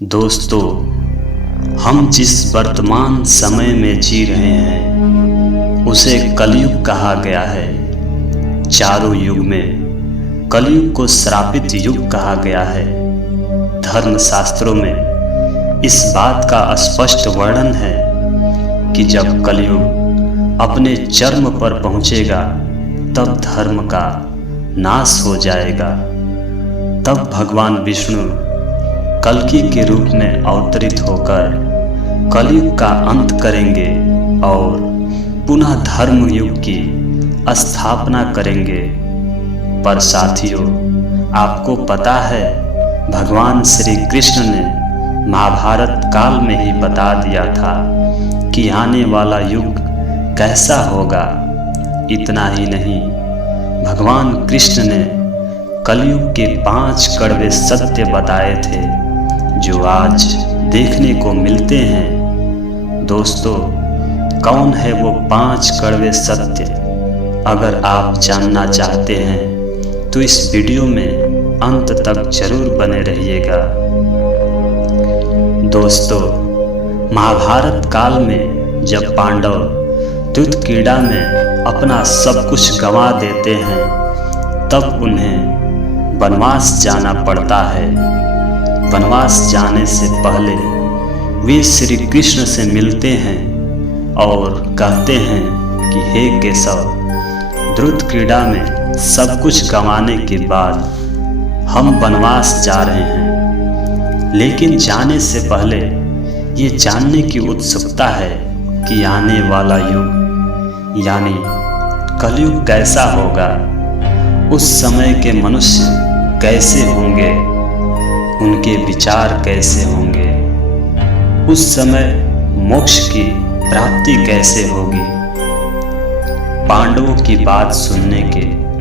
दोस्तों, हम जिस वर्तमान समय में जी रहे हैं उसे कलयुग कहा गया है। चारों युग में कलयुग को श्रापित युग कहा गया है। धर्मशास्त्रों में इस बात का स्पष्ट वर्णन है कि जब कलयुग अपने चरम पर पहुंचेगा तब धर्म का नाश हो जाएगा। तब भगवान विष्णु कल्कि के रूप में अवतरित होकर कलयुग का अंत करेंगे और पुनः धर्म युग की स्थापना करेंगे। पर साथियों, आपको पता है भगवान श्री कृष्ण ने महाभारत काल में ही बता दिया था कि आने वाला युग कैसा होगा। इतना ही नहीं, भगवान कृष्ण ने कलयुग के 5 कड़वे सत्य बताए थे जो आज देखने को मिलते हैं। दोस्तों, कौन है वो 5 कड़वे सत्य? अगर आप जानना चाहते हैं तो इस वीडियो में अंत तक जरूर बने रहिएगा। दोस्तों, महाभारत काल में जब पांडव युद्ध क्रीड़ा में अपना सब कुछ गंवा देते हैं तब उन्हें वनवास जाना पड़ता है। वनवास जाने से पहले वे श्री कृष्ण से मिलते हैं और कहते हैं कि हे केशव, द्रुत क्रीड़ा में सब कुछ गंवाने के बाद हम वनवास जा रहे हैं, लेकिन जाने से पहले ये जानने की उत्सुकता है कि आने वाला युग यानी कलयुग कैसा होगा। उस समय के मनुष्य कैसे होंगे, उनके विचार कैसे होंगे, उस समय मोक्ष की प्राप्ति कैसे होगी। पांडवों की बात सुनने के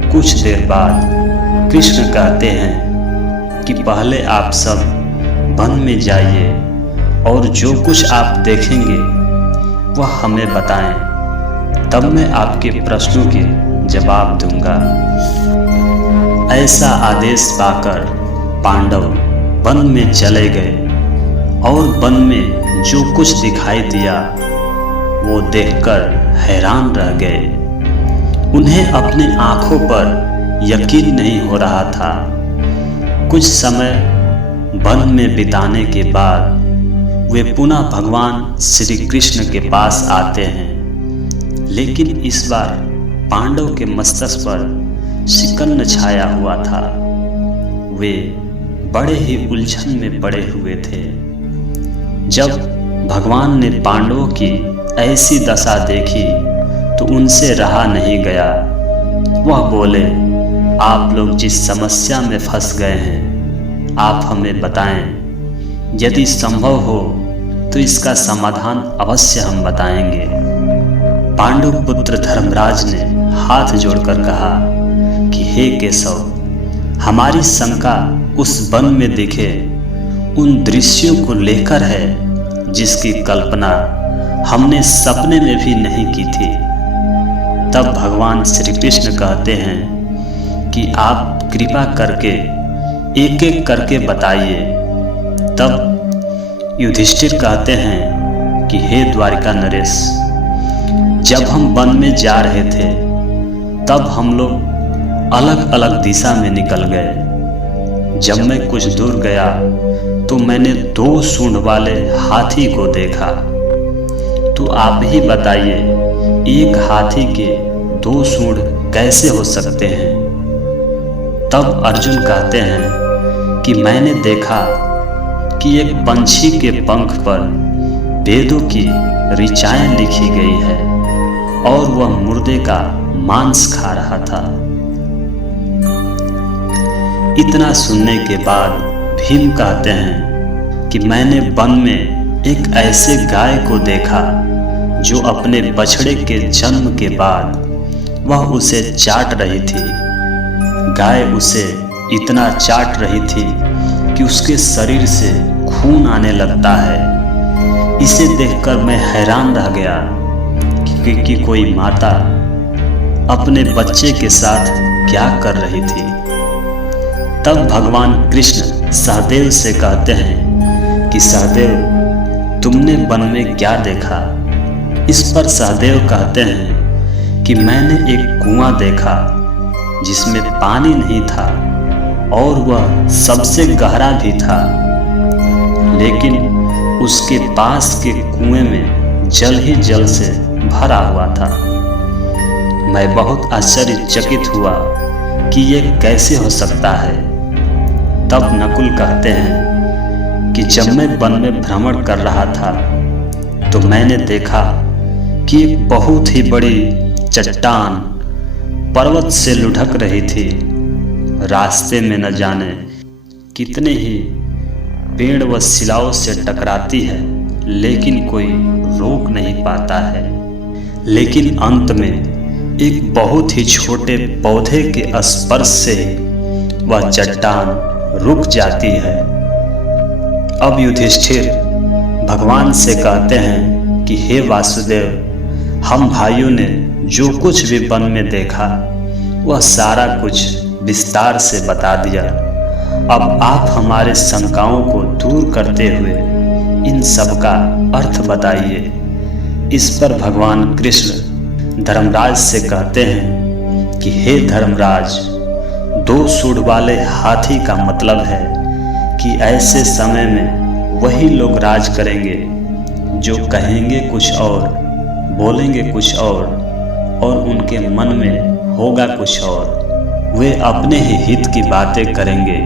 कुछ देर बाद कृष्ण कहते हैं कि पहले आप सब वन में जाइए और जो कुछ आप देखेंगे वह हमें बताएं, तब मैं आपके प्रश्नों के जवाब दूंगा। ऐसा आदेश पाकर पांडव वन में चले गए और वन में जो कुछ दिखाई दिया वो देखकर हैरान रह गए। उन्हें अपने आंखों पर यकीन नहीं हो रहा था। कुछ समय वन में बिताने के बाद वे पुनः भगवान श्री कृष्ण के पास आते हैं, लेकिन इस बार पांडव के मस्तक पर शिकन छाया हुआ था। वे बड़े ही उलझन में पड़े हुए थे। जब भगवान ने पांडवों की ऐसी दशा देखी तो उनसे रहा नहीं गया। वह बोले, आप लोग जिस समस्या में फंस गए हैं आप हमें बताएं। यदि संभव हो तो इसका समाधान अवश्य हम बताएंगे। पांडु पुत्र धर्मराज ने हाथ जोड़कर कहा कि हे केशव, हमारी शंका उस वन में दिखे उन दृश्यों को लेकर है जिसकी कल्पना हमने सपने में भी नहीं की थी। तब भगवान श्री कृष्ण कहते हैं कि आप कृपा करके एक एक करके बताइए। तब युधिष्ठिर कहते हैं कि हे द्वारिका नरेश, जब हम वन में जा रहे थे तब हम लोग अलग अलग दिशा में निकल गए। जब मैं कुछ दूर गया तो मैंने 2 सूंड वाले हाथी को देखा। तो आप ही बताइए, एक हाथी के 2 सूंड कैसे हो सकते हैं? तब अर्जुन कहते हैं कि मैंने देखा कि एक पंछी के पंख पर वेदों की ऋचाएं लिखी गई है और वह मुर्दे का मांस खा रहा था। इतना सुनने के बाद भीम कहते हैं कि मैंने वन में एक ऐसे गाय को देखा जो अपने बछड़े के जन्म के बाद वह उसे चाट रही थी। गाय उसे इतना चाट रही थी कि उसके शरीर से खून आने लगता है। इसे देखकर मैं हैरान रह गया कि कोई माता अपने बच्चे के साथ क्या कर रही थी। तब भगवान कृष्ण सहदेव से कहते हैं कि कि सहदेव तुमने वन में क्या देखा। इस पर सहदेव कहते हैं कि मैंने एक कुआं देखा जिसमें पानी नहीं था और वह सबसे गहरा भी था, लेकिन उसके पास के कुएं में जल ही जल से भरा हुआ था। मैं बहुत आश्चर्यचकित हुआ कि ये कैसे हो सकता है। तब नकुल कहते हैं कि जब मैं वन में भ्रमण कर रहा था तो मैंने देखा कि एक बहुत ही बड़ी चट्टान पर्वत से लुढ़क रही थी। रास्ते में न जाने कितने ही पेड़ व शिलाओं से टकराती है, लेकिन कोई रोक नहीं पाता है। लेकिन अंत में एक बहुत ही छोटे पौधे के स्पर्श से ही वह चट्टान रुक जाती है। अब युधिष्ठिर भगवान से कहते हैं कि हे वासुदेव, हम भाइयों ने जो कुछ भी वन में देखा वह सारा कुछ विस्तार से बता दिया। अब आप हमारे शंकाओं को दूर करते हुए इन सब का अर्थ बताइए। इस पर भगवान कृष्ण धर्मराज से कहते हैं कि हे धर्मराज, 2 सूंड वाले हाथी का मतलब है कि ऐसे समय में वही लोग राज करेंगे जो कहेंगे कुछ और, बोलेंगे कुछ और उनके मन में होगा कुछ और। वे अपने ही हित की बातें करेंगे।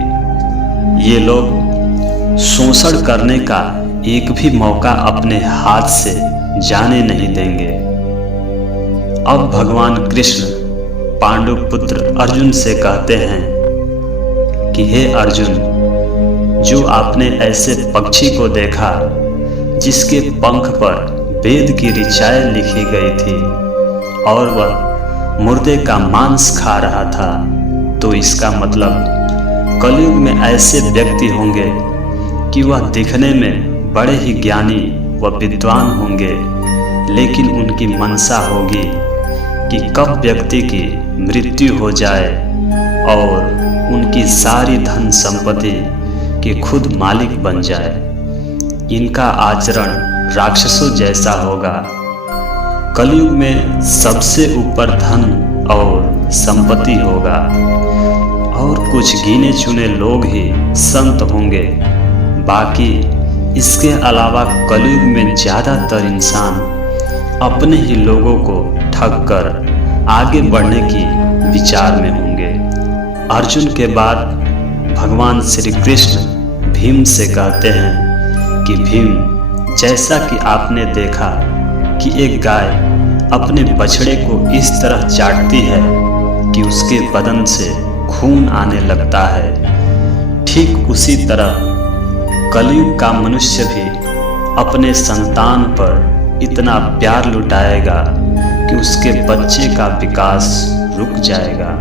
ये लोग शोषण करने का एक भी मौका अपने हाथ से जाने नहीं देंगे। अब भगवान कृष्ण पांडु पुत्र अर्जुन से कहते हैं कि हे अर्जुन, जो आपने ऐसे पक्षी को देखा जिसके पंख पर वेद की ऋचाएं लिखी गई थी और वह मुर्दे का मांस खा रहा था, तो इसका मतलब कलयुग में ऐसे व्यक्ति होंगे कि वह दिखने में बड़े ही ज्ञानी व विद्वान होंगे, लेकिन उनकी मनसा होगी कि कब व्यक्ति की मृत्यु हो जाए और उनकी सारी धन संपत्ति के खुद मालिक बन जाए। इनका आचरण राक्षसों जैसा होगा। कलयुग में सबसे ऊपर धन और संपत्ति होगा और कुछ गिने चुने लोग ही संत होंगे। बाकी इसके अलावा कलयुग में ज़्यादातर इंसान अपने ही लोगों को ठग कर आगे बढ़ने की विचार में होंगे। अर्जुन के बाद भगवान श्री कृष्ण भीम से कहते हैं कि भीम, जैसा कि आपने देखा कि एक गाय अपने बछड़े को इस तरह चाटती है कि उसके बदन से खून आने लगता है, ठीक उसी तरह कलयुग का मनुष्य भी अपने संतान पर इतना प्यार लुटाएगा कि उसके बच्चे का विकास रुक जाएगा।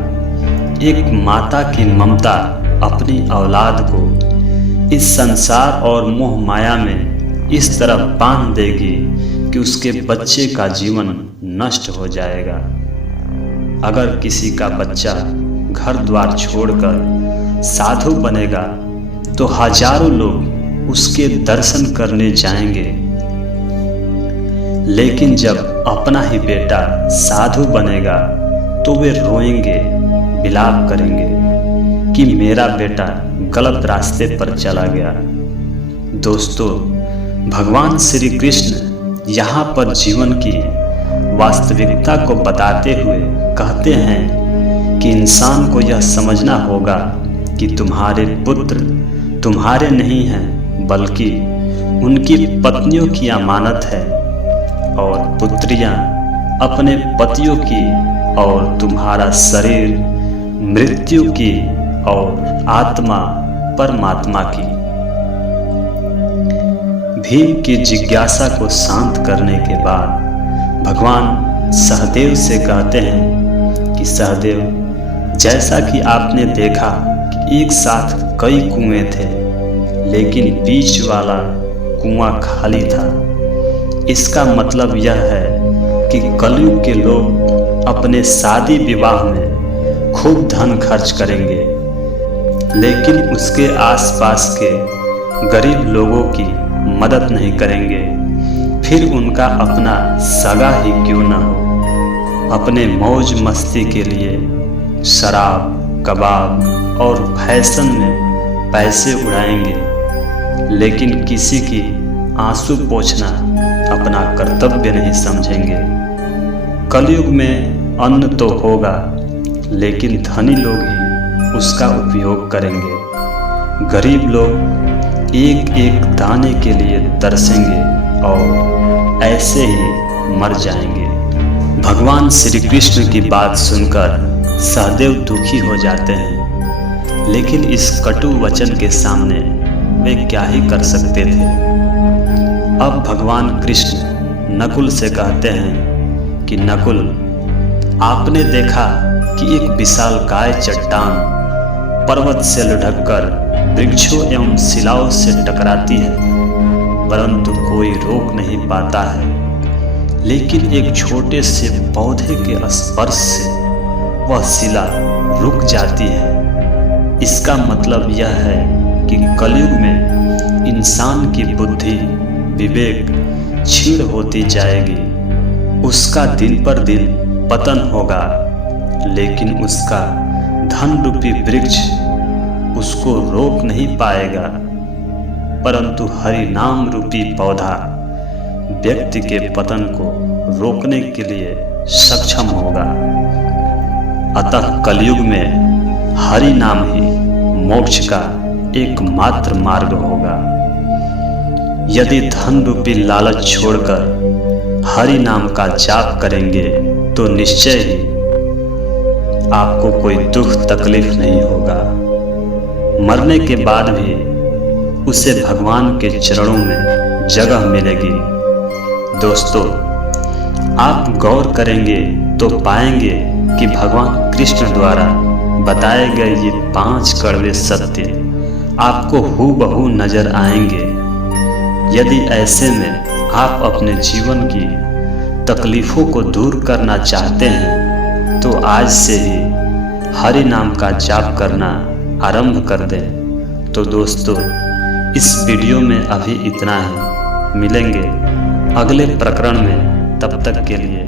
एक माता की ममता अपनी औलाद को इस संसार और मोह माया में इस तरह बांध देगी कि उसके बच्चे का जीवन नष्ट हो जाएगा। अगर किसी का बच्चा घर द्वार छोड़कर साधु बनेगा तो हजारों लोग उसके दर्शन करने जाएंगे, लेकिन जब अपना ही बेटा साधु बनेगा तो वे रोएंगे, विलाप करेंगे कि मेरा बेटा गलत रास्ते पर चला गया। दोस्तों, भगवान श्री कृष्ण यहाँ पर जीवन की वास्तविकता को बताते हुए कहते हैं कि इंसान को यह समझना होगा कि तुम्हारे पुत्र तुम्हारे नहीं हैं, बल्कि उनकी पत्नियों की अमानत है और पुत्रियां अपने पतियों की, और तुम्हारा शरीर मृत्यु की और आत्मा परमात्मा की। भीम की जिज्ञासा को शांत करने के बाद भगवान सहदेव से कहते हैं कि सहदेव, जैसा कि आपने देखा कि एक साथ कई कुएं थे, लेकिन बीच वाला कुआं खाली था। इसका मतलब यह है कि कलयुग के लोग अपने शादी विवाह में खूब धन खर्च करेंगे, लेकिन उसके आसपास के गरीब लोगों की मदद नहीं करेंगे, फिर उनका अपना सगा ही क्यों न हो। अपने मौज मस्ती के लिए शराब, कबाब और फैशन में पैसे उड़ाएंगे, लेकिन किसी की आंसू पोंछना अपना कर्तव्य नहीं समझेंगे। कलयुग में अन्न तो होगा, लेकिन धनी लोग ही उसका उपयोग करेंगे। गरीब लोग एक एक दाने के लिए तरसेंगे और ऐसे ही मर जाएंगे। भगवान श्री कृष्ण की बात सुनकर सहदेव दुखी हो जाते हैं, लेकिन इस कटु वचन के सामने वे क्या ही कर सकते थे। अब भगवान कृष्ण नकुल से कहते हैं कि नकुल, आपने देखा कि एक विशालकाय चट्टान पर्वत से लुढ़ककर वृक्षों एवं शिलाओं से टकराती है, परंतु कोई रोक नहीं पाता है। लेकिन एक छोटे से पौधे के स्पर्श से वह शिला रुक जाती है। इसका मतलब यह है कि कलयुग में इंसान की बुद्धि, विवेक क्षीण होती जाएगी। उसका दिन पर दिन पतन होगा, लेकिन उसका धन रूपी वृक्ष उसको रोक नहीं पाएगा, परंतु हरि नाम रूपी पौधा व्यक्ति के पतन को रोकने के लिए सक्षम होगा। अतः कलयुग में हरि नाम ही मोक्ष का एकमात्र मार्ग होगा। यदि धन रूपी लालच छोड़कर हरि नाम का जाप करेंगे तो निश्चय ही आपको कोई दुख तकलीफ नहीं होगा। मरने के बाद भी उसे भगवान के चरणों में जगह मिलेगी। दोस्तों, आप गौर करेंगे तो पाएंगे कि भगवान कृष्ण द्वारा बताए गए ये 5 कड़वे सत्य आपको हूबहू नजर आएंगे। यदि ऐसे में आप अपने जीवन की तकलीफों को दूर करना चाहते हैं तो आज से ही हरि नाम का जाप करना आरंभ कर दें। तो दोस्तों, इस वीडियो में अभी इतना ही। मिलेंगे अगले प्रकरण में, तब तक के लिए